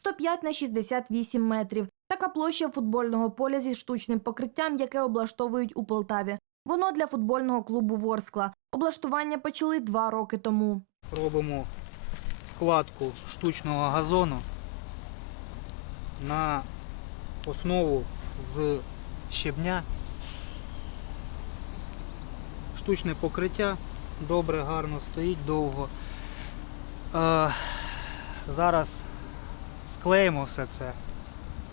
105 на 68 метрів. Така площа футбольного поля зі штучним покриттям, яке облаштовують у Полтаві. Воно для футбольного клубу Ворскла. Облаштування почали два роки тому. робимо вкладку штучного газону на основу з щебня. Штучне покриття добре, гарно стоїть довго. Е, зараз склеїмо все це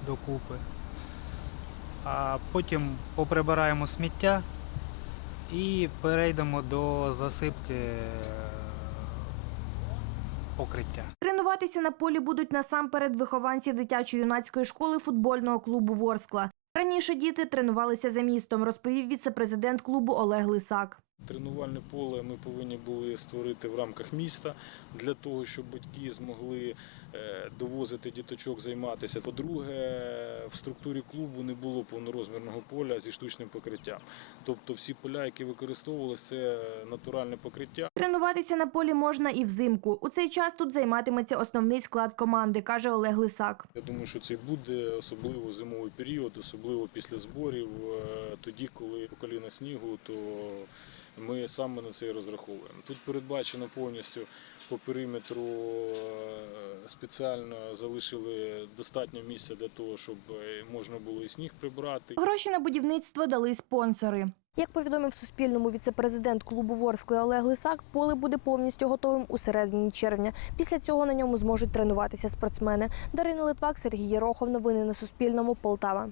докупи, а потім поприбираємо сміття і перейдемо до засипки е, покриття. Тренуватися на полі будуть насамперед вихованці дитячо-юнацької школи футбольного клубу Ворскла. Раніше діти тренувалися за містом, розповів віце-президент клубу Олег Лисак. Тренувальне поле ми повинні були створити в рамках міста для того, щоб батьки змогли е, довозити діточок займатися. По-друге, в структурі клубу не було повнорозмірного поля зі штучним покриттям. Тобто всі поля, які використовувалися, це натуральне покриття. Тренуватися на полі можна і взимку. У цей час тут займатиметься основний склад команди, каже Олег Лисак. Я думаю, що це буде особливо зимовий період, особливо після зборів, е, тоді, коли по коліна снігу, то ми саме на це і розраховуємо. Тут передбачено повністю по периметру е, спеціально залишили достатньо місця для того, щоб е, можна було і сніг прибрати. Гроші на будівництво дали спонсори. Як повідомив Суспільному віце-президент клубу Ворскли Олег Лисак, поле буде повністю готовим у середині червня. Після цього на ньому зможуть тренуватися спортсмени. Дарина Литвак, Сергій Єрохов. Новини на Суспільному. Полтава.